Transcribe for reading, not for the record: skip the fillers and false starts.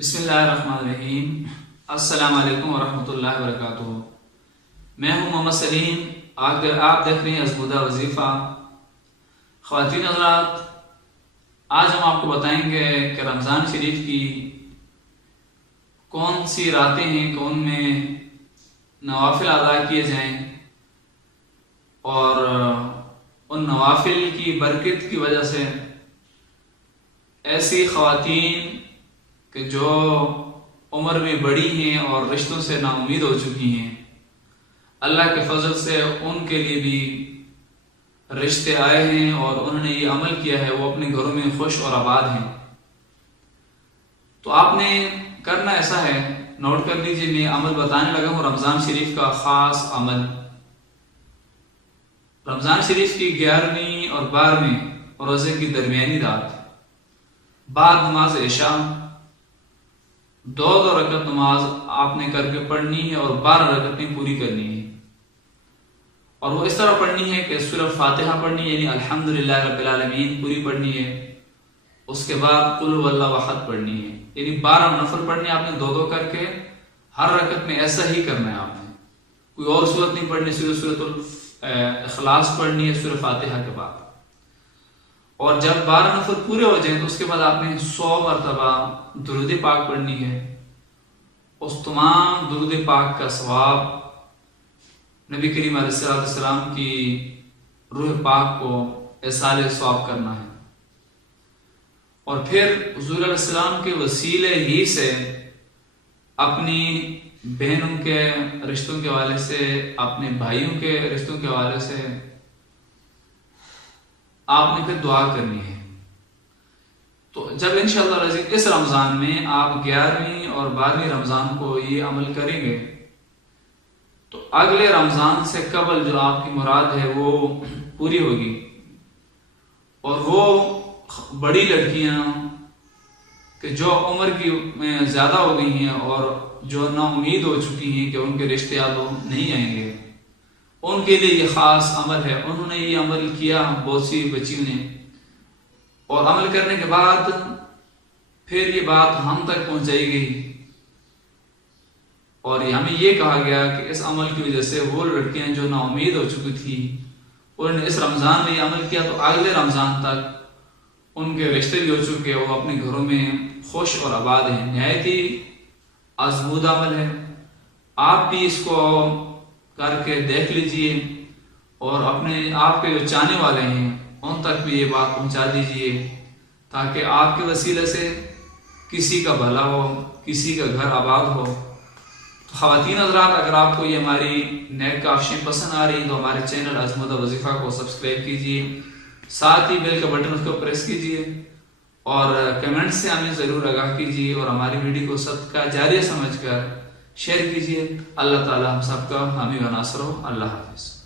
بسم اللہ الرحمن الرحیم۔ السلام علیکم ورحمۃ اللہ وبرکاتہ۔ میں ہوں محمد سلیم، آپ دیکھ رہے ہیں ازمودہ وظیفہ۔ خواتین حضرات، آج ہم آپ کو بتائیں گے کہ رمضان شریف کی کون سی راتیں ہیں کہ ان میں نوافل ادا کیے جائیں، اور ان نوافل کی برکت کی وجہ سے ایسی خواتین کہ جو عمر میں بڑی ہیں اور رشتوں سے نا امید ہو چکی ہیں، اللہ کے فضل سے ان کے لیے بھی رشتے آئے ہیں اور انہوں نے یہ عمل کیا ہے، وہ اپنے گھروں میں خوش اور آباد ہیں۔ تو آپ نے کرنا ایسا ہے، نوٹ کر لیجیے، میں عمل بتانے لگا ہوں رمضان شریف کا خاص عمل۔ رمضان شریف کی 11ویں اور 12ویں روزے کی درمیانی رات بعد نماز عشاء 2 رکعت نماز آپ نے کر کے پڑھنی ہے اور 12 رکعتیں پوری کرنی ہے، اور وہ اس طرح پڑھنی ہے کہ سورہ فاتحہ پڑھنی ہے، یعنی الحمدللہ رب العالمین پوری پڑھنی ہے۔ اس کے بعد قل هو اللہ احد پڑھنی ہے، یعنی 12 نفل پڑھنے آپ نے 2 کر کے، ہر رکعت میں ایسا ہی کرنا ہے آپ نے، کوئی اور صورت نہیں پڑھنی، سورۃ الاخلاص پڑھنی ہے سورہ فاتحہ کے بعد۔ اور جب 12 نفل پورے ہو جائیں تو اس کے بعد آپ نے 100 مرتبہ درود پاک پڑھنی ہے۔ اس تمام درود پاک کا ثواب نبی کریم علیہ السلام کی روح پاک کو ایصال ثواب کرنا ہے، اور پھر حضور علیہ السلام کے وسیلے ہی سے اپنی بہنوں کے رشتوں کے حوالے سے، اپنے بھائیوں کے رشتوں کے حوالے سے آپ نے پھر دعا کرنی ہے۔ تو جب انشاءاللہ العزیز اس رمضان میں آپ 11ویں اور 12ویں رمضان کو یہ عمل کریں گے تو اگلے رمضان سے قبل جو آپ کی مراد ہے وہ پوری ہوگی، اور وہ بڑی لڑکیاں کہ جو عمر کی میں زیادہ ہو گئی ہیں اور جو نا امید ہو چکی ہیں کہ ان کے رشتے اب نہیں آئیں گے، ان کے لیے یہ خاص عمل ہے۔ انہوں نے یہ عمل کیا، بہت سی بچیوں نے، اور عمل کرنے کے بعد پھر یہ بات ہم تک پہنچائی گئی، اور ہمیں یہ کہا گیا کہ اس عمل کی وجہ سے وہ لڑکیاں جو نا امید ہو چکی تھی، انہوں نے اس رمضان میں یہ عمل کیا تو اگلے رمضان تک ان کے رشتے بھی ہو چکے، وہ اپنے گھروں میں خوش اور آباد ہیں۔ نہایت ہی آزمودہ عمل ہے، آپ بھی اس کو کر کے دیکھ لیجئے، اور اپنے آپ کے جو چاہنے والے ہیں ان تک بھی یہ بات پہنچا دیجئے، تاکہ آپ کے وسیلے سے کسی کا بھلا ہو، کسی کا گھر آباد ہو۔ تو خواتین حضرات، اگر آپ کو یہ ہماری نیک کاوشیں پسند آ رہی ہیں تو ہمارے چینل ازمودہ وظیفہ کو سبسکرائب کیجئے، ساتھ ہی بیل کا بٹن اس کو پریس کیجئے، اور کمنٹ سے ہمیں ضرور آگاہ کیجئے، اور ہماری ویڈیو کو صدقہ جاریہ سمجھ کر شیئر کیجئے۔ اللہ تعالی ہم سب کا حامی و ناصر ہو۔ اللہ حافظ۔